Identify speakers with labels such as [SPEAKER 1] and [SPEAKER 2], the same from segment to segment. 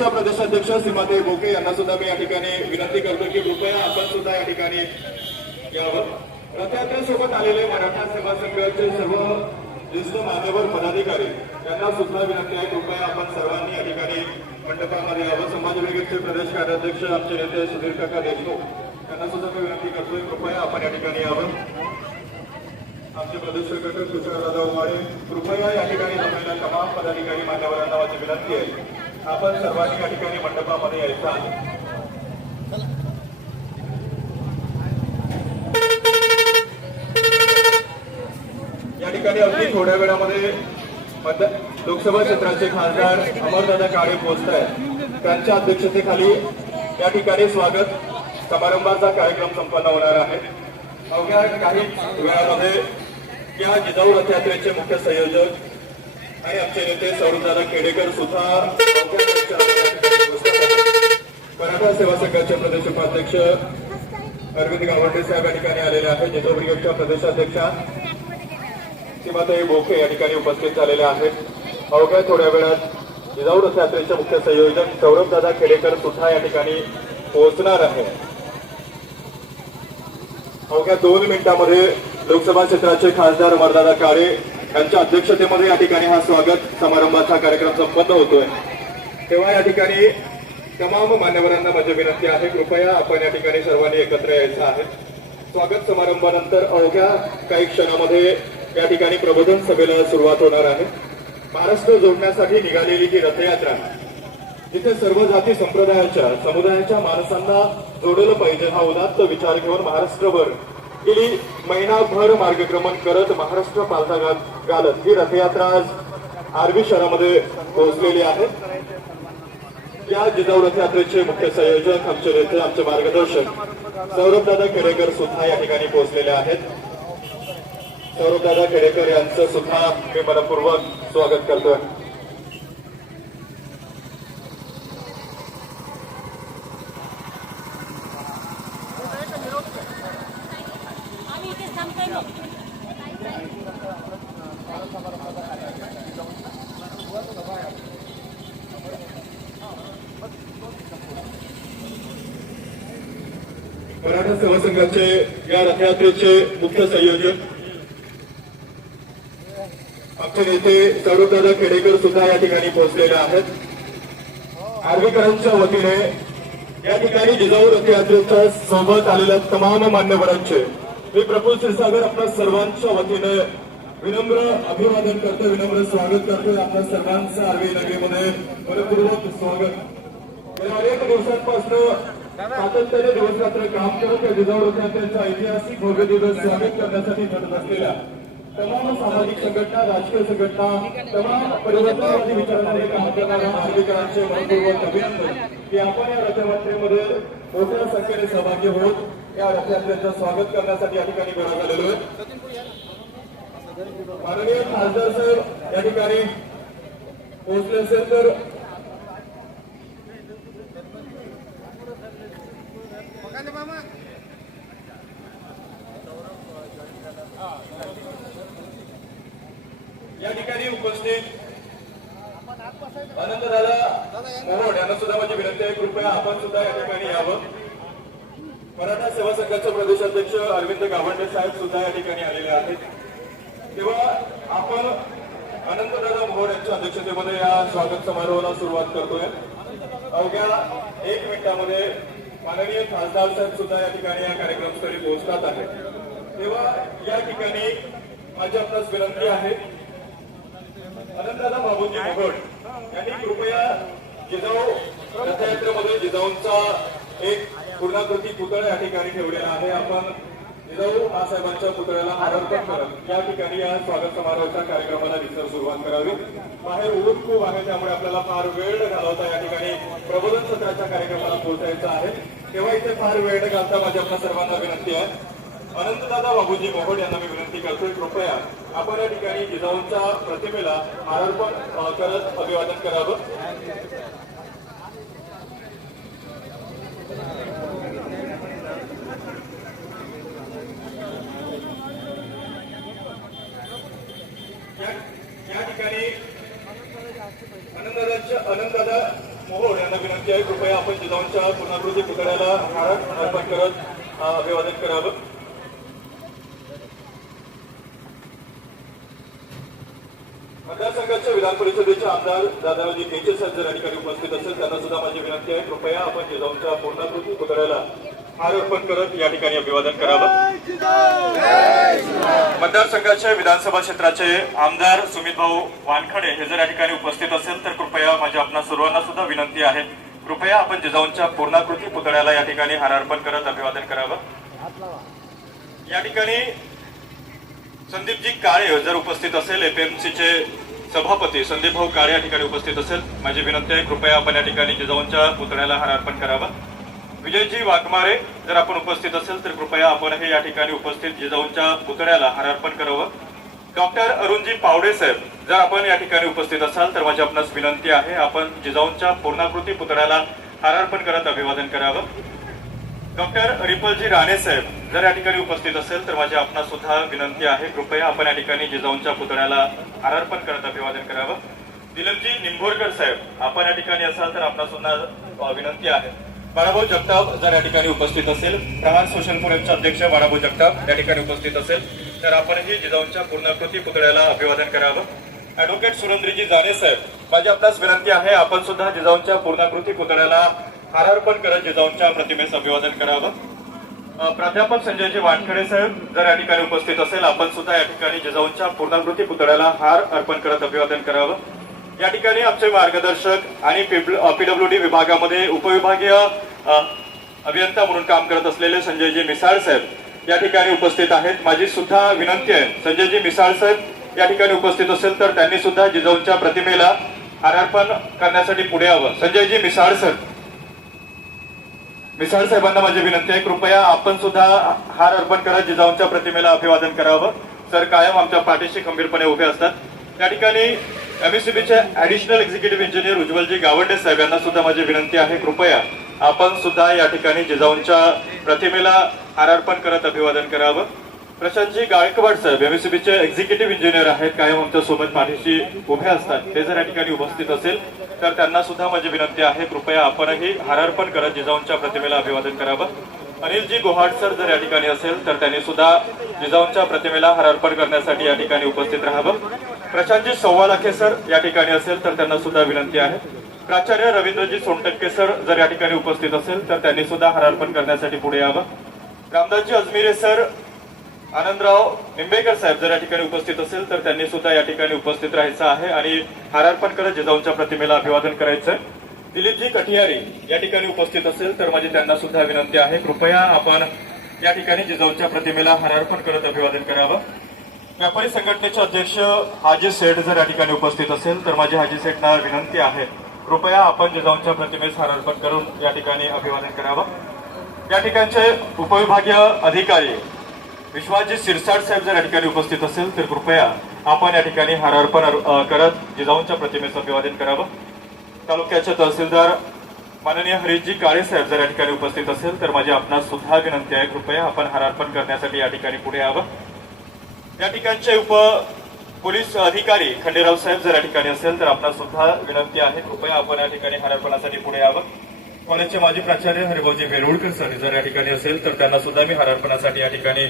[SPEAKER 1] ब्रिगेडच्या प्रदेशाध्यक्ष सीमाताई भोके यांना सुद्धा मी या ठिकाणी विनंती करतो की कृपया आपण सुद्धा या ठिकाणी यावं. रथयात्रेसोबत आलेले मराठा सेवा संघाचे सर्व ज्येष्ठ मान्यवर पदाधिकारी यांना सुद्धा विनंती आहे कृपया आपण सर्वांनी या ठिकाणी मंडपामध्ये यावं. समाज ब्रिगेडचे प्रदेश कार्याध्यक्ष आमचे नेते सुधीर काका देशमुख यांना सुद्धा मी विनंती करतोय कृपया आपण या ठिकाणी यावं. आमचे प्रदेश संघटक तुषारदादा उमाळे कृपया या ठिकाणी जमलेल्या तमाम पदाधिकारी मान्यवरांना माझी विनंती आहे. आपण सर्वांनी या ठिकाणी मंडपामध्ये यायचं आहे. या ठिकाणी अगदी थोड्या वेळामध्ये लोकसभा क्षेत्राचे खासदार अमरदादा काळे पोहोचत आहेत. त्यांच्या अध्यक्षतेखाली या ठिकाणी स्वागत समारंभाचा कार्यक्रम संपन्न होणार आहे. अवघ्या काही वेळामध्ये या जिजाऊ रथयात्रेचे मुख्य संयोजक आणि आमचे नेते सौरभदादा खेडेकर सुद्धा मराठा सेवा संघाचे प्रदेश उपाध्यक्ष अरविंद गावंडे साहेब या ठिकाणी आलेले आहेत. जिजाऊ ब्रिगेडच्या प्रदेशाध्यक्षा सीमाताई भोके या ठिकाणी उपस्थित झालेले आहेत. अवघ्या थोड्या वेळात जिजाऊ रथयात्रेचे मुख्य संयोजक सौरभदादा खेडेकर सुद्धा या ठिकाणी पोहोचणार आहे. अवघ्या दोन मिनिटांमध्ये लोकसभा क्षेत्राचे खासदार अमरदादा काळे यांच्या अध्यक्षतेमध्ये या ठिकाणी हा स्वागत समारंभाचा कार्यक्रम संपन्न होतोय. तेव्हा या ठिकाणी तमाम मान्यवरांना माझी विनंती आहे कृपया आपण या ठिकाणी सर्वांनी एकत्र यायचं आहे. स्वागत समारंभानंतर अवघ्या काही क्षणामध्ये या ठिकाणी प्रबोधन सभेला सुरुवात होणार आहे. महाराष्ट्र जोडण्यासाठी निघालेली ही रथयात्रा जिथे सर्व जाती संप्रदायाच्या समुदायाच्या माणसांना जोडलं पाहिजे हा उदात्त विचार घेऊन महाराष्ट्रभर गेली महिनाभर मार्गक्रमण करत महाराष्ट्र पालथा घालत. ही रथयात्रा आज आर्वी शहरामध्ये पोहोचलेली आहे. या जिजाऊ रथयात्रेचे मुख्य संयोजक आमचे नेते आमचे मार्गदर्शक सौरभदादा खेडेकर सुद्धा या ठिकाणी पोहोचलेले आहेत. सौरभदादा खेडेकर यांचं सुद्धा मी मनपूर्वक स्वागत करतोय
[SPEAKER 2] आम्ही इथे थांबतोय मग
[SPEAKER 1] मराठा सेवा संघाचे या मुख्य संयोजक आमचे नेते सौरभदादा खेडेकर सुद्धा या ठिकाणी पोहोचलेले आहेत. आर्वीकरांच्या वतीने या ठिकाणी जिजाऊ रथयात्रेच्या सोबत आलेल्या तमाम मान्यवरांचे मी प्रफुल क्षीरसागर आपल्या सर्वांच्या वतीने विनम्र अभिवादन करतो विनम्र स्वागत करतोय आपल्या सर्वांचं आर्वी नगरीमध्ये मनपूर्वक स्वागत. गेल्या अनेक दिवसांपासून सातत्याने दिवस रात्र काम करत या जिजाऊ रथयात्रेचा ऐतिहासिक भव्य दिवस स्वागत करण्यासाठी झटत असलेल्या तमाम सामाजिक संघटना राजकीय संघटना तमाम परिवर्तनवादी विचारांमध्ये काम करणाऱ्या नागरिकांचे मनपूर्वक अभिनंदन की आपण या रथयात्रेमध्ये मोठ्या संख्येने सहभागी होत या रथयात्रेचं स्वागत करण्यासाठी या ठिकाणी गोळा झालेलो आहे. माननीय खासदार साहेब या ठिकाणी पोहोचले असेल तर या ठिकाणी उपस्थित. आनंद दादा मोहोड यांना सुद्धा माझी विनंती आहे कृपया आपण सुद्धा या ठिकाणी यावं. मराठा सेवा संघाचे प्रदेशाध्यक्ष अरविंद गावंडे साहेब सुद्धा या ठिकाणी आलेले आहेत. तेव्हा आपण आनंददादा मोहोड यांच्या अध्यक्षतेमध्ये या स्वागत समारोहाला सुरुवात करतोय. अवघ्या एक मिनिटामध्ये माननीय खासदार साहेब सुद्धा या ठिकाणी या कार्यक्रमस्थळी पोहोचतात आहेत. तेव्हा या ठिकाणी माझी आपणास विनंती आहे अनंतदादा बाबूजी मोहोड यांनी कृपया जिजाऊ रथयात्रेमध्ये जिजाऊंचा एक पूर्णाकृती पुतळा या ठिकाणी ठेवलेला आहे. आपण जिजाऊ आसाहेबांच्या पुतळ्याला मार्पण करत या ठिकाणी या स्वागत समारोहाच्या कार्यक्रमाला दिसर सुरुवात करावी. बाहेर ऊन खूप आहे त्यामुळे आपल्याला फार वेळ घालवता या ठिकाणी प्रबोधन सत्राच्या कार्यक्रमाला पोहोचायचं आहे. तेव्हा इथे फार वेळ न घालता माझी आपल्या सर्वांना विनंती आहे. अनंतदादा बाबूजी मोहोड यांना मी विनंती करतोय कृपया आपण या ठिकाणी जिजाऊंच्या प्रतिमेला मारार्पण करत अभिवादन करावं. या ठिकाणी आनंददादाच्या आनंददादा मोहोड यांना विनंती आहे कृपया आपण जिजाऊंच्या पूर्णाकृती पुतळ्याला हार अर्पण करत अभिवादन करावं. आमदार दादाजी केचे सर जर या ठिकाणी उपस्थित असेल त्यांना सुद्धा माझी विनंती आहे. कृपया आपण जिजाऊंच्या पूर्णाकृती पुतळ्याला हार अर्पण करत या ठिकाणी अभिवादन करावं. मतदारसंघाच्या विधानसभा क्षेत्राचे आमदार सुमित भाऊ वानखडे हे जर या ठिकाणी उपस्थित असेल तर कृपया माझ्या आपणा सर्वांना सुद्धा विनंती आहे. कृपया आपण जिजाऊंच्या पूर्णाकृती पुतळ्याला या ठिकाणी हार अर्पण करत अभिवादन करावं. या ठिकाणी संदीपजी काळे जर उपस्थित असेल एपीएमसीचे सभापती संदीप भाऊ काळे या ठिकाणी उपस्थित असेल. माझी विनंती आहे कृपया आपण या ठिकाणी जिजाऊंच्या पुतळ्याला हार अर्पण करावा. विजयजी वाघमारे जर आपण उपस्थित असेल तर कृपया आपण हे या ठिकाणी उपस्थित जिजाऊंच्या पुतळ्याला हार अर्पण करावं. डॉक्टर अरुणजी पावडे साहेब जर आपण या ठिकाणी उपस्थित असाल तर माझी आपणास विनंती आहे आपण जिजाऊंच्या पूर्णाकृती पुतळ्याला हार अर्पण करत अभिवादन करावं. डॉक्टर रिपलजी राणे साहेब जर या ठिकाणी उपस्थित असेल तर माझी आपणास सुद्धा विनंती आहे कृपया आपण या ठिकाणी जिजाऊंच्या पुतळ्याला अर्पण करत अभिवादन करावं. दिलीपजी निंभोरकर साहेब आपण या ठिकाणी असाल तर आपण सुद्धा विनंती आहे. बाळाभाऊ जगताप जर या ठिकाणी उपस्थित असेल प्रहार सोशल फोरमचे अध्यक्ष बाळाभाऊ जगताप या ठिकाणी उपस्थित असेल तर आपणही जिजाऊंच्या पूर्णाकृती पुतळ्याला अभिवादन करावं. ऍडव्होकेट सुरेंद्रजी जाणे साहेब माझी आपणास विनंती आहे आपण सुद्धा जिजाऊंच्या पूर्णाकृती पुतळ्याला हार अर्पण करत जिजाऊंच्या प्रतिमेस अभिवादन करावं. प्राध्यापक संजयजी वानखडे साहेब जर या ठिकाणी उपस्थित असेल आपण सुद्धा या ठिकाणी जिजाऊंच्या पूर्णाकृती पुतळ्याला हार अर्पण करत अभिवादन करावं. या ठिकाणी आमचे मार्गदर्शक आणि पीडब्ल्यू डी विभागामध्ये उपविभागीय अभियंता म्हणून काम करत असलेले संजयजी मिसाळ साहेब या ठिकाणी उपस्थित आहेत. माझी सुद्धा विनंती आहे संजयजी मिसाळ साहेब या ठिकाणी उपस्थित असेल तर त्यांनी सुद्धा जिजाऊंच्या प्रतिमेला हार अर्पण करण्यासाठी पुढे यावं. संजयजी मिसाळ सर मिसाळ साहेबांना माझी विनंती आहे कृपया आपण सुद्धा हार अर्पण करत जिजाऊंच्या प्रतिमेला अभिवादन करावं. सर कायम आमच्या पाठीशी खंबीरपणे उभे असतात. त्या ठिकाणी एमएससीबीचे additional executive engineer Ujjwalji Gawande साहेब यांना सुद्धा माझी विनंती आहे. कृपया आपण सुद्धा या ठिकाणी जिजाऊंच्या प्रतिमेला हार अर्पण करत अभिवादन करावं. प्रशांतजी गायकवाड साहेब एमएससीबीचे एक्झिक्युटिव्ह इंजिनियर आहेत कायम आमच्यासोबत पाठीशी उभे असतात. ते जर या ठिकाणी उपस्थित असेल तर त्यांना सुद्धा माझी विनंती आहे. कृपया आपणही हारार्पण करत जिजाऊंच्या प्रतिमेला अभिवादन करावं. अनिलजी गोहाट सर जर या ठिकाणी असेल तर त्यांनी सुद्धा जिजाऊंच्या प्रतिमेला हारार्पण करण्यासाठी या ठिकाणी उपस्थित राहावं. प्रशांतजी सव्वालाखे सर या ठिकाणी असेल तर त्यांना सुद्धा विनंती आहे. प्राचार्य रवींद्रजी सोनटक्के सर जर या ठिकाणी उपस्थित असेल तर त्यांनी सुद्धा हारार्पण करण्यासाठी पुढे यावं. रामदासजी अजमिरे सर आनंदराव निंबेकर साहेब जर या ठिकाणी उपस्थित असेल तर त्यांनी सुद्धा या ठिकाणी उपस्थित राहायचं आहे आणि हारार्पण करत जिजाऊंच्या प्रतिमेला अभिवादन करायचं दिलीपजी कठियारी या ठिकाणी उपस्थित असेल तर माझी त्यांना सुद्धा विनंती आहे. कृपया आपण या ठिकाणी जिजाऊंच्या प्रतिमेला हारार्पण करत अभिवादन करावं. व्यापारी संघटनेचे अध्यक्ष हाजी सेठ जर या ठिकाणी उपस्थित असेल तर माझी हाजी सेठना विनंती आहे. कृपया आपण जिजाऊंच्या प्रतिमेस हारार्पण करून या ठिकाणी अभिवादन करावं. या ठिकाणचे उपविभागीय अधिकारी विश्वासजी सिरसाट साहेब जर या ठिकाणी उपस्थित असेल तर कृपया आपण या ठिकाणी हारार्पण करत जिजाऊंच्या प्रतिमेचं अभिवादन करावं. तालुक्याचे तहसीलदार माननीय हरीशजी काळे साहेब जर या ठिकाणी उपस्थित असेल तर माझी आपणास सुद्धा विनंती आहे कृपया आपण हारार्पण करण्यासाठी या ठिकाणी पुढे यावं. या ठिकाणचे उप पोलीस अधिकारी खंडेराव साहेब जर या ठिकाणी असेल तर आपणास सुद्धा विनंती आहे कृपया आपण या ठिकाणी हारार्पणासाठी पुढे यावं. कॉलेजचे माजी प्राचार्य हरिभाऊजी वेरुळकर सर जर या ठिकाणी असेल तर त्यांना सुद्धा मी हरारपणासाठी या ठिकाणी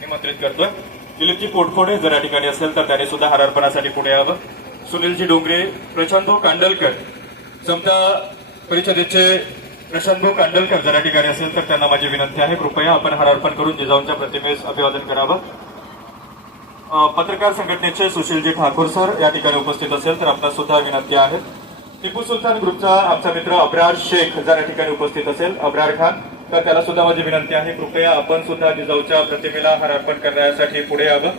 [SPEAKER 1] निमंत्रित करतोय. दिलीपजी पोटफोडे जर या ठिकाणी असेल तर त्यांनी सुद्धा हरारपणासाठी पुढे यावं. सुनीलजी डोंगरे प्रशांतभाऊ कांडलकर. समता परिषदेचे प्रशांतभाऊ कांडलकर जर या ठिकाणी असेल तर त्यांना माझी विनंती आहे. कृपया आपण हारार्पण करून जिजाऊंच्या प्रतिमेस अभिवादन करावं. पत्रकार संघटनेचे सुशीलजी ठाकूर सर या ठिकाणी उपस्थित असेल तर आपणास सुद्धा विनंती आहे. टिपू सुलतान ग्रुपचा आमचा मित्र अब्रार शेख जर या ठिकाणी उपस्थित असेल अब्रार खान तर त्याला सुद्धा माझी विनंती आहे. कृपया आपण सुद्धा जिजाऊच्या प्रतिमेला हार अर्पण करण्यासाठी पुढे यावं.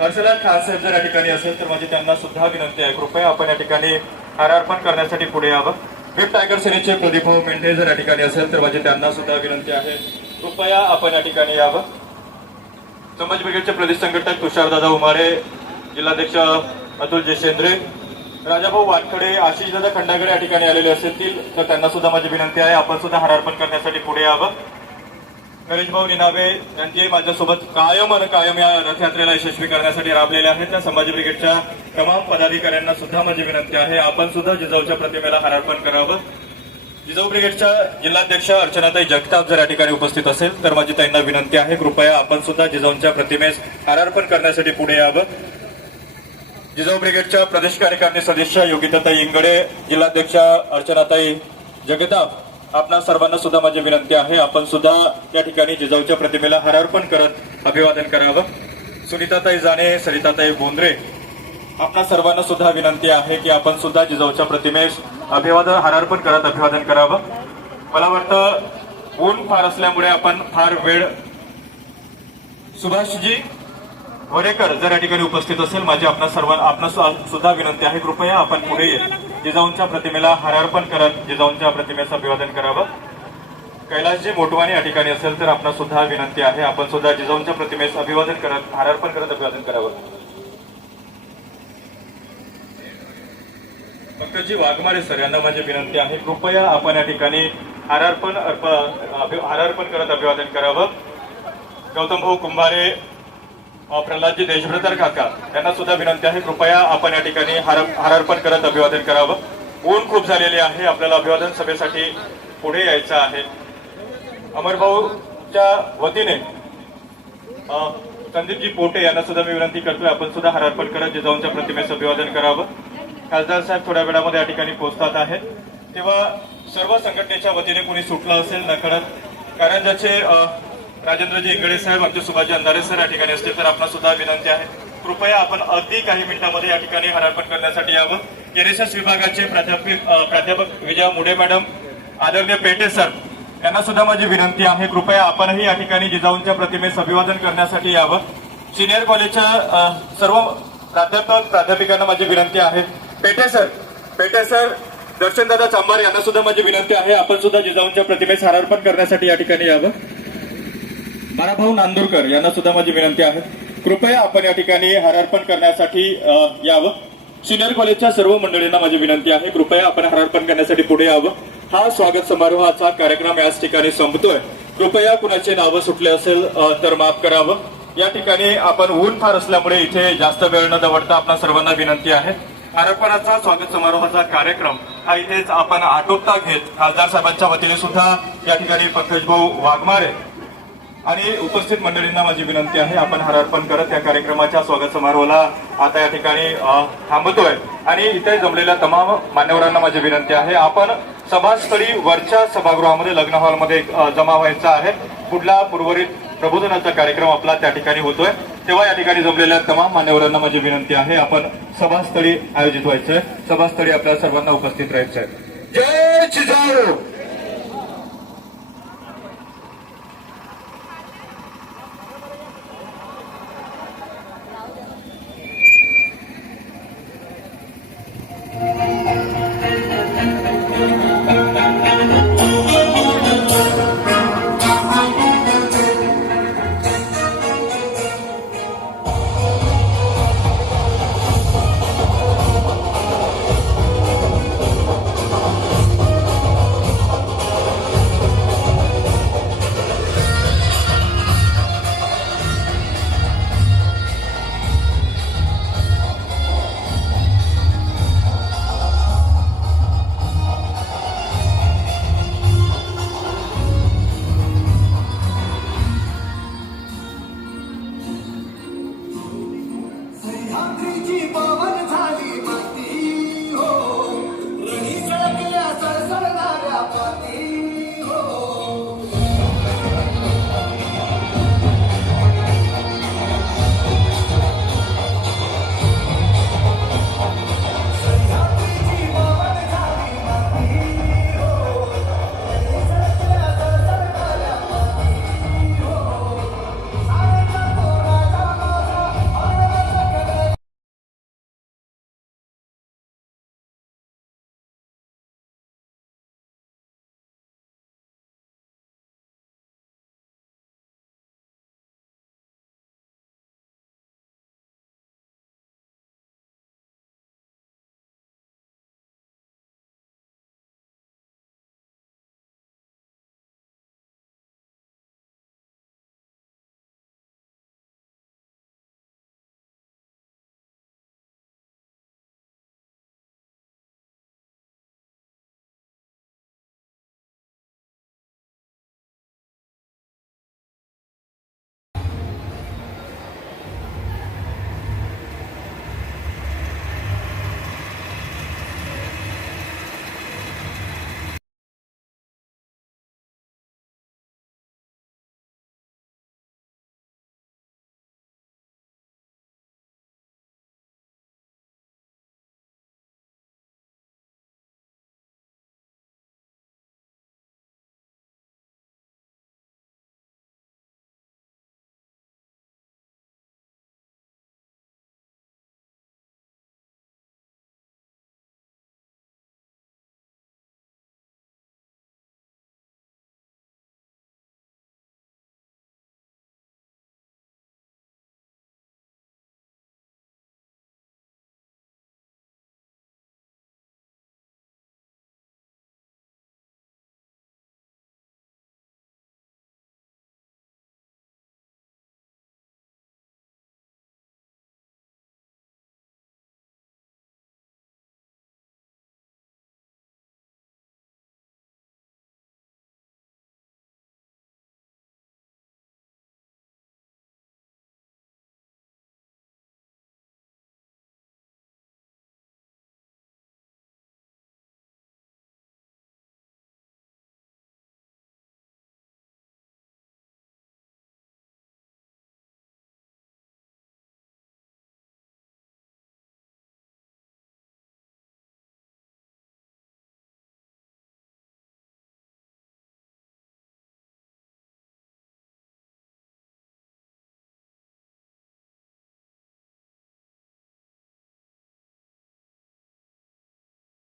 [SPEAKER 1] हर्षलाल खान साहेब जर या ठिकाणी असेल तर माझी त्यांना सुद्धा विनंती आहे. कृपया आपण या ठिकाणी हार अर्पण करण्यासाठी पुढे यावं. वेब टायगर सेनेचे प्रदीप मेंढे जर या ठिकाणी असेल तर माझी त्यांना सुद्धा विनंती आहे. कृपया आपण या ठिकाणी यावं. समाज ब्रिगेडचे प्रदेश संघटक तुषारदादा उमारे जिल्हाध्यक्ष अतुल जयशेंद्रे राजाभाऊ वानखडे आशिषदादा खंडागडे या ठिकाणी आलेले असतील तर त्यांना सुद्धा माझी विनंती आहे. आपण सुद्धा हारार्पण करण्यासाठी पुढे यावं. गणेश भाऊ निनावे यांचे माझ्यासोबत कायम आणि कायम या रथयात्रेला यशस्वी करण्यासाठी राबलेले आहेत. त्या संभाजी ब्रिगेडच्या तमाम पदाधिकाऱ्यांना सुद्धा माझी विनंती आहे. आपण सुद्धा जिजाऊच्या प्रतिमेला हारार्पण करावं. जिजाऊ ब्रिगेडच्या जिल्हाध्यक्ष अर्चनाताई जगताप जर या ठिकाणी उपस्थित असेल तर माझी त्यांना विनंती आहे. कृपया आपण सुद्धा जिजाऊंच्या प्रतिमेस हारार्पण करण्यासाठी पुढे यावं. जिजाऊ ब्रिगेडच्या प्रदेश कार्यकारिणी सदस्य योगिताताई इंगडे जिल्हाध्यक्ष अर्चनाताई जगताप आपणा सर्वांना सुद्धा माझी विनंती आहे. आपण सुद्धा या ठिकाणी जिजाऊच्या प्रतिमेला हारार्पण करत अभिवादन करावं. सुनीताताई जाणे सरिताताई बोंद्रे आपल्या सर्वांना सुद्धा विनंती आहे की आपण सुद्धा जिजाऊच्या प्रतिमेस अभिवादन हारार्पण करत अभिवादन करावं. मला वाटतं ऊन फार असल्यामुळे आपण फार वेळ सुभाषजी वडेकर जर या ठिकाणी उपस्थित असेल माझी आपणा सर्वांना आपण सुद्धा विनंती आहे. कृपया आपण पुढे ये. जिजाऊंच्या प्रतिमेला हारार्पण करत जिजाऊंच्या प्रतिमेचं अभिवादन करावं. कैलासजी मोटवानी या ठिकाणी असेल तर आपण सुद्धा विनंती आहे. आपण सुद्धा जिजाऊंच्या प्रतिमेस अभिवादन करत हारार्पण करत अभिवादन करावं. पंकजी वाघमारे सर यांना माझी विनंती आहे. कृपया आपण या ठिकाणी हारार्पण अर्प अभि- हारार्पण करत अभिवादन करावं. गौतम भाऊ कुंभारे प्रल्हादजी देशभ्रतर काका यांना सुद्धा विनंती आहे कृपया आपण या ठिकाणी हार- हारार्पण करत अभिवादन करावं. ऊन खूप झालेले आहे आपल्याला अभिवादन सभेसाठी पुढे यायचं आहे. अमरभाऊच्या वतीने संदीपजी पोटे यांना सुद्धा मी विनंती करतोय आपण सुद्धा हारार्पण करत जिजाऊंच्या प्रतिमेचं अभिवादन करावं. खासदार साहेब थोड्या वेळामध्ये या ठिकाणी पोहोचतात आहेत. तेव्हा सर्व संघटनेच्या वतीने कोणी सुटलं असेल नकळत कारण ज्याचे राजेंद्रजी इंगडे साहेब आमचे सुभाषजी अंधारे सर या ठिकाणी असतील तर आपला सुद्धा विनंती आहे. कृपया आपण अगदी काही मिनिटांमध्ये या ठिकाणी हारार्पण करण्यासाठी यावं. एनएसएस विभागाचे प्राध्यापक प्राध्यापक विजया मुडे मॅडम आदरणीय पेटे सर यांना सुद्धा माझी विनंती आहे. कृपया आपणही या ठिकाणी जिजाऊंच्या प्रतिमेस अभिवादन करण्यासाठी यावं. सिनियर कॉलेजच्या सर्व प्राध्यापक प्राध्यापिकांना माझी विनंती आहे. पेटे सर पेटे सर दर्शनदादा चांबार यांना सुद्धा माझी विनंती आहे. आपण सुद्धा जिजाऊंच्या प्रतिमेस हारार्पण करण्यासाठी या ठिकाणी यावं. बाळाभाऊ नांदूरकर यांना सुद्धा माझी विनंती आहे. कृपया आपण या ठिकाणी हारार्पण करण्यासाठी यावं. सिनियर कॉलेजच्या सर्व मंडळींना माझी विनंती आहे. कृपया आपण हारार्पण करण्यासाठी पुढे यावं. हा स्वागत समारोहाचा कार्यक्रम याच ठिकाणी संपतोय. कृपया कुणाचे नावं सुटले असेल तर माफ करावं. या ठिकाणी आपण ऊन फार असल्यामुळे इथे जास्त वेळ न दवडता आपणा सर्वांना विनंती आहे. हारार्पणाचा स्वागत समारोहाचा कार्यक्रम हा इथेच आपण आटोपता घेत खासदार साहेबांच्या वतीने सुद्धा या ठिकाणी पंकजभाऊ वाघमारे आणि उपस्थित मंडळींना माझी विनंती आहे आपण हारार्पण करत या कार्यक्रमाच्या स्वागत समारोहाला आता या ठिकाणी थांबतोय. आणि इथे जमलेल्या तमाम मान्यवरांना माझी विनंती आहे आपण सभास्थळी वरच्या सभागृहामध्ये लग्न हॉलमध्ये जमा व्हायचा आहे. पुढला उर्वरित प्रबोधनाचा कार्यक्रम आपला त्या ठिकाणी होतोय. तेव्हा या ठिकाणी जमलेल्या तमाम मान्यवरांना माझी विनंती आहे आपण सभास्थळी आयोजित व्हायचंय. सभास्थळी आपल्या सर्वांना उपस्थित राहायचंय. जय जिजाऊ